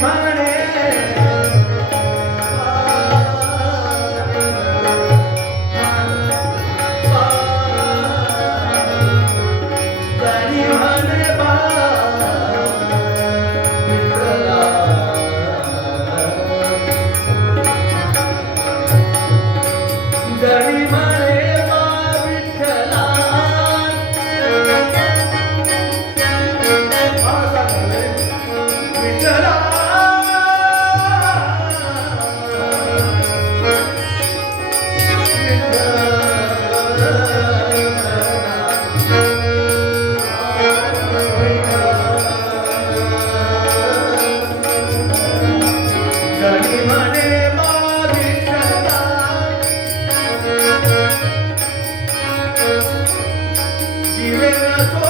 my She ran up